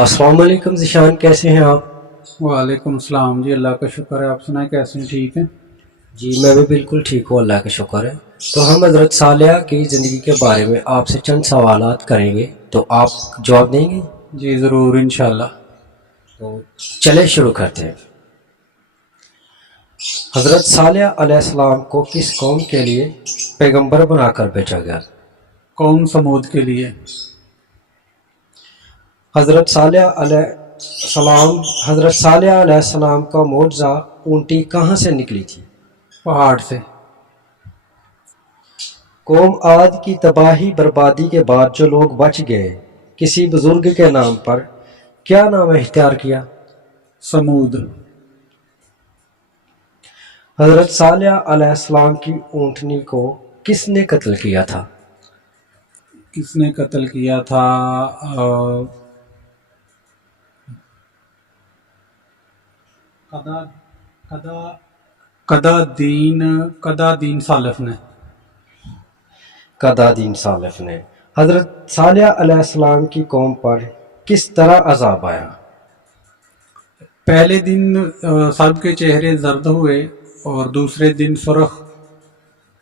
السلام علیکم ذیشان، کیسے ہیں آپ؟ وعلیکم السلام جی، اللہ کا شکر ہے۔ آپ سنائیں کیسے ہیں؟ ٹھیک ہیں جی میں بھی بالکل ٹھیک ہوں، اللہ کا شکر ہے۔ تو ہم حضرت صالحہ کی زندگی کے بارے میں آپ سے چند سوالات کریں گے، تو آپ جواب دیں گے؟ جی ضرور انشاءاللہ۔ تو چلے شروع کرتے ہیں۔ حضرت صالح علیہ السلام کو کس قوم کے لیے پیغمبر بنا کر بھیجا گیا؟ قوم سمود کے لیے۔ حضرت صالح علیہ السلام کا معجزہ اونٹی کہاں سے نکلی تھی؟ پہاڑ سے۔ قوم عاد کی تباہی بربادی کے بعد جو لوگ بچ گئے، کسی بزرگ کے نام پر کیا نام اختیار کیا؟ سمود۔ حضرت صالح علیہ السلام کی اونٹنی کو کس نے قتل کیا تھا؟ کس نے قتل کیا تھا؟ قدا دین سالف نے۔ قدا دین سالف نے۔ حضرت صالح علیہ السلام کی قوم پر کس طرح عذاب آیا؟ پہلے دن سب کے چہرے زرد ہوئے، اور دوسرے دن سرخ،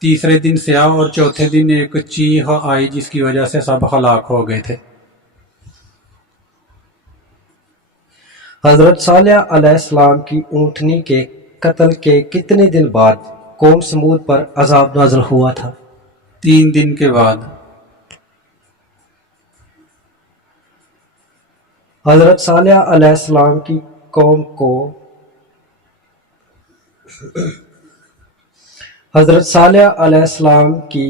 تیسرے دن سیاہ، اور چوتھے دن ایک چیخ آئی جس کی وجہ سے سب ہلاک ہو گئے تھے۔ حضرت صالح علیہ السلام کی اونٹنی کے قتل کے کتنے دن بعد قوم سمود پر عذاب نازل ہوا تھا؟ 3 دن کے بعد۔ حضرت صالح علیہ السلام کی قوم کو حضرت صالح علیہ السلام کی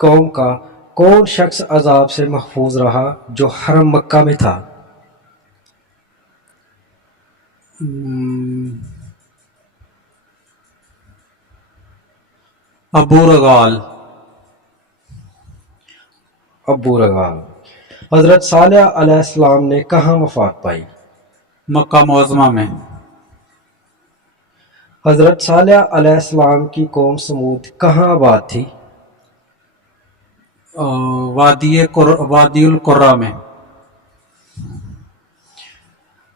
قوم کا کون شخص عذاب سے محفوظ رہا جو حرم مکہ میں تھا؟ ابو رغال۔ ابو رغال۔ حضرت صالح علیہ السلام نے کہاں وفات پائی؟ مکہ معظمہ میں۔ حضرت صالح علیہ السلام کی قوم سمود کہاں آباد تھی؟ وادی القرہ میں۔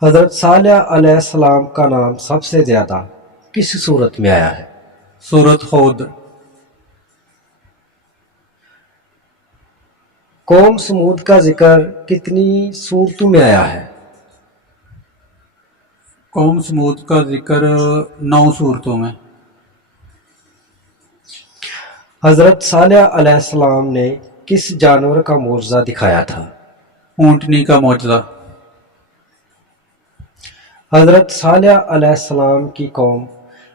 حضرت صالح علیہ السلام کا نام سب سے زیادہ کس صورت میں آیا ہے؟ سورۃ ہود۔ قوم سمود کا ذکر کتنی صورتوں میں آیا ہے؟ قوم سمود کا ذکر 9 صورتوں میں۔ حضرت صالح علیہ السلام نے کس جانور کا معجزہ دکھایا تھا؟ اونٹنی کا معجزہ۔ حضرت صالح علیہ السلام کی قوم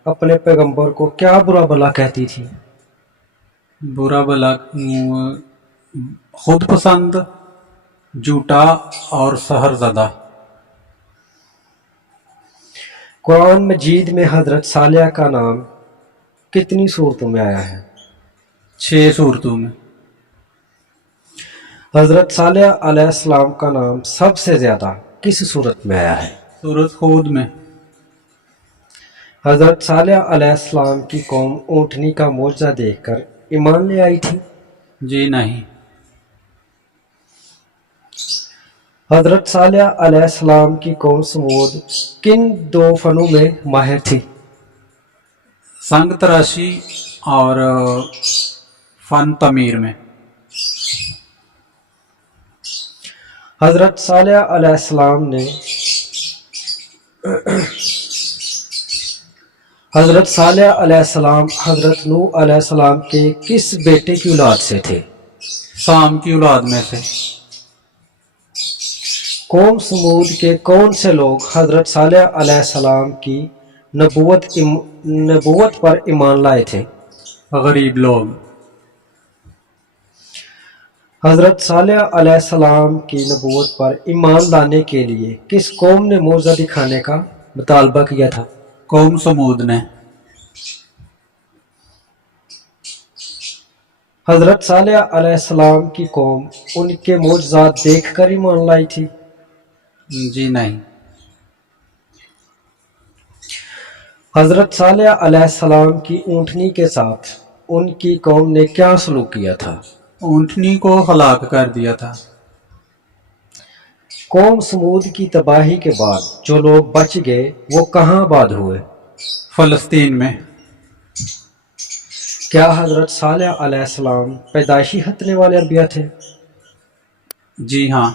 اپنے پیغمبر کو کیا برا بھلا کہتی تھی؟ برا بھلا، خود پسند، جھوٹا اور سحر زدہ۔ قرآن مجید میں حضرت صالح کا نام کتنی صورتوں میں آیا ہے؟ 6 صورتوں میں۔ حضرت صالح علیہ السلام کا نام سب سے زیادہ کس صورت میں آیا ہے؟ سورۃ ہود میں۔ حضرت صالح علیہ السلام کی قوم اونٹنی کا معجزہ دیکھ کر ایمان لے آئی تھی؟ جی نہیں۔ حضرت صالح علیہ السلام کی قوم سمود کن 2 فنوں میں ماہر تھی؟ سنگ تراشی اور فن تعمیر میں۔ حضرت صالح علیہ السلام نے حضرت صالح علیہ السلام حضرت نوح علیہ السلام کے کس بیٹے کی اولاد سے تھے؟ سام کی اولاد میں سے۔ قوم سمود کے کون سے لوگ حضرت صالح علیہ السلام کی نبوت پر ایمان لائے تھے؟ غریب لوگ۔ حضرت صالح علیہ السلام کی نبوت پر ایمان لانے کے لیے کس قوم نے معجزہ دکھانے کا مطالبہ کیا تھا؟ قوم سمود نے۔ حضرت صالح علیہ السلام کی قوم ان کے معجزات دیکھ کر ایمان لائی تھی؟ جی نہیں۔ حضرت صالح علیہ السلام کی اونٹنی کے ساتھ ان کی قوم نے کیا سلوک کیا تھا؟ اونٹنی کو ہلاک کر دیا تھا۔ قوم سمود کی تباہی کے بعد جو لوگ بچ گئے وہ کہاں آباد ہوئے؟ فلسطین میں۔ کیا حضرت صالح علیہ السلام پیدائشی ختنے والے انبیاء تھے؟ جی ہاں۔